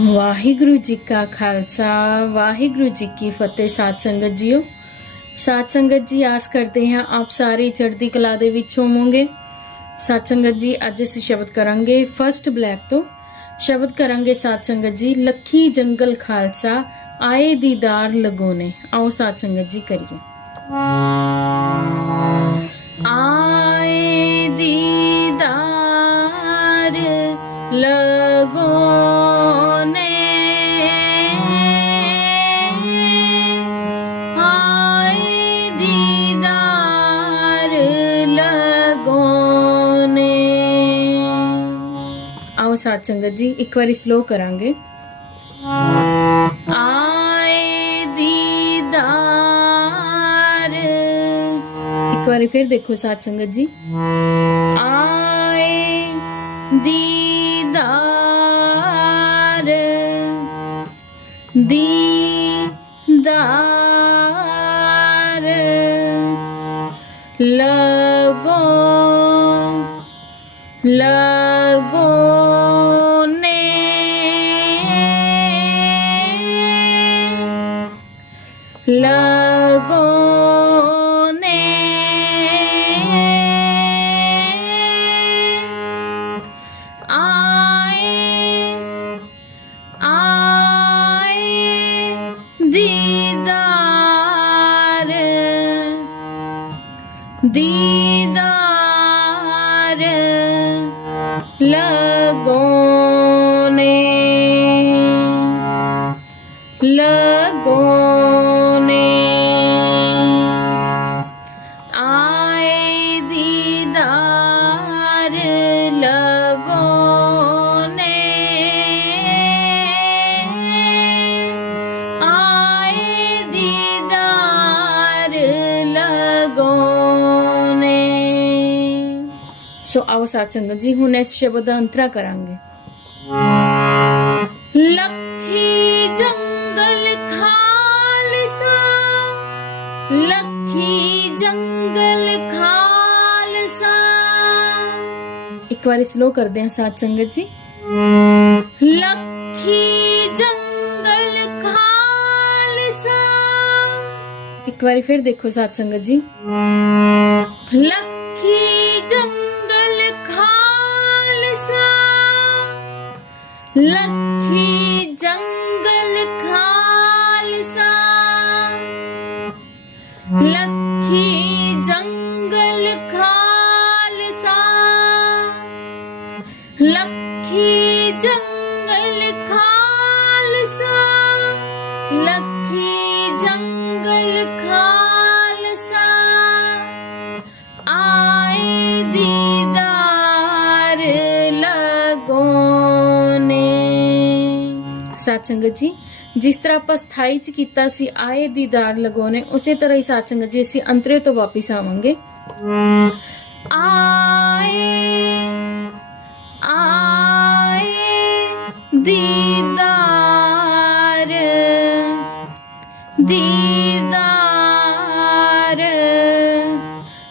ਵਾਹਿਗੁਰੂ ਜੀ ਕਾ ਖਾਲਸਾ ਵਾਹਿਗੁਰੂ ਜੀ ਕੀ ਫਤਿਹ ਸਾਧ ਸੰਗਤ ਜੀਓ ਸਾਧ ਸੰਗਤ ਜੀ ਆਸ ਕਰਦੇ ਹਾਂ ਆਪ ਸਾਰੇ ਚੜ੍ਹਦੀ ਕਲਾ ਦੇ ਵਿੱਚ ਹੋਵੋਗੇ ਸਾਧ ਸੰਗਤ ਜੀ ਅੱਜ ਅਸੀਂ ਸ਼ਬਦ ਕਰਾਂਗੇ ਫਰਸਟ ਬਲੈਕ ਤੋਂ ਸ਼ਬਦ ਕਰਾਂਗੇ ਸਾਧ ਸੰਗਤ ਜੀ ਲੱਖੀ ਜੰਗਲ ਖਾਲਸਾ ਆਏ ਦੀਦਾਰ ਲਗੋਨੇ ਆਓ ਸਾਧ ਸੰਗਤ ਜੀ ਕਰੀਏ ਆਏ ਦੀਦਾਰ ਲਗੋਨੇ ਆਓ ਸਾਧ ਸੰਗਤ ਜੀ ਇੱਕ ਵਾਰੀ ਸਲੋ ਕਰਾਂਗੇ ਆਏ ਦੀਦਾਰ ਇੱਕ ਵਾਰੀ ਫਿਰ ਦੇਖੋ ਸਾਧ ਸੰਗਤ ਜੀ ਆਏ ਦੀਦਾਰ ਦੀਦਾਰ लोगों ने लोगों ने आए आए दीदार दी लगों ਸੋ ਆਓ ਸਾਧ ਸੰਗਤ ਜੀ ਹੁਣ ਇਸ ਸ਼ਬਦ ਦਾ ਅੰਤਰਾ ਕਰਾਂਗੇ ਲੱਖੀ ਜੰਗਲ ਖਾਲਸਾ ਲੱਖੀ ਜੰਗਲ ਖਾਲਸਾ ਇੱਕ ਵਾਰੀ ਸਲੋ ਕਰਦੇ ਹਾਂ ਸਾਧ ਸੰਗਤ ਜੀ ਲੱਖੀ ਜੰਗਲ ਖਾਲਸਾ ਇੱਕ ਵਾਰੀ ਫਿਰ ਦੇਖੋ ਸਾਧ ਸੰਗਤ ਜੀ ਲੱਖੀ ਜੰਗਲ ਲੱਖੀ ਸਾਧ ਸੰਗਤ ਜੀ ਜਿਸ ਤਰ੍ਹਾਂ ਆਪਾਂ ਸਥਾਈ ਚ ਕੀਤਾ ਸੀ ਆਏ ਦੀਦਾਰ ਲਗੋਨੇ ਉਸੇ ਤਰ੍ਹਾਂ ਹੀ ਸਾਧ ਸੰਗਤ ਜੀ ਅਸੀਂ ਅੰਤਰੇ ਤੋਂ ਵਾਪਿਸ ਆਵਾਂਗੇ ਆਏ ਆਏ ਦੀਦਾਰ ਦੀਦਾਰ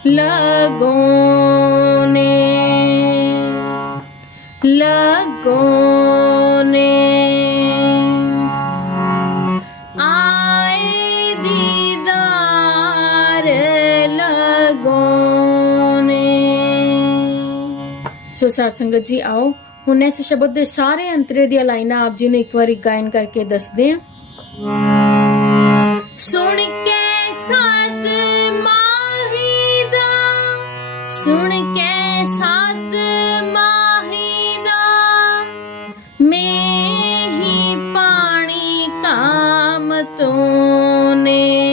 ਲਗੋਨੇ ਸੋ ਸਾਧ ਸੰਗਤ ਜੀ, ਆਓ ਹੁਣ ਇਸ ਸ਼ਬਦ ਦੇ ਸਾਰੇ ਅੰਤਰੇ ਦੀਆਂ ਲਾਈਨਾਂ ਆਪ ਜੀ ਨੂੰ ਇੱਕ ਵਾਰੀ ਗਾਇਨ ਕਰਕੇ ਦੱਸਦੇ ਹਾਂ। ਸੁਣ ਕੇ ਸਦ ਮਾਹੀ ਦਾ ਸੁਣ ਕੇ ਸਦ ਮਾਹੀ ਦਾ ਮੈਂ ਹੀ ਪਾਣੀ ਕਾਮ ਤੋਂ ਨੇ।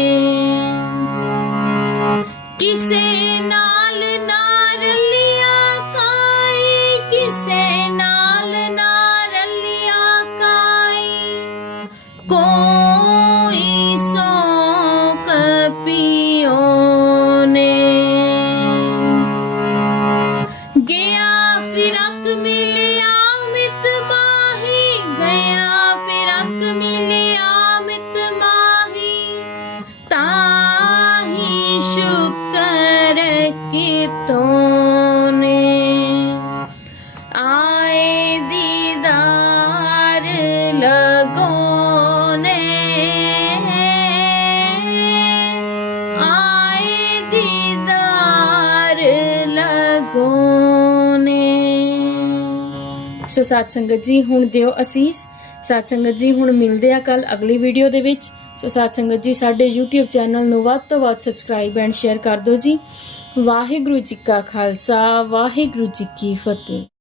ਆਏ ਦੀਦਾਰ ਲਗੋ ਨੇ ਸੋ ਸਾਥ ਸੰਗਤ ਜੀ, ਹੁਣ ਦਿਓ ਅਸੀਸ। ਸਾਥ ਸੰਗਤ ਜੀ, ਹੁਣ ਮਿਲਦੇ ਆ ਕੱਲ ਅਗਲੀ ਵੀਡੀਓ ਦੇ ਵਿੱਚ। ਸੋ ਸਾਥ ਸੰਗਤ ਜੀ, ਸਾਡੇ YouTube ਚੈਨਲ ਨੂੰ ਵੱਧ ਤੋਂ ਵੱਧ ਸਬਸਕ੍ਰਾਈਬ ਐਂਡ ਸ਼ੇਅਰ ਕਰ ਦਿਓ ਜੀ। ਵਾਹਿਗੁਰੂ ਜੀ ਕਾ ਖਾਲਸਾ, ਵਾਹਿਗੁਰੂ ਜੀ ਕੀ ਫਤਿਹ।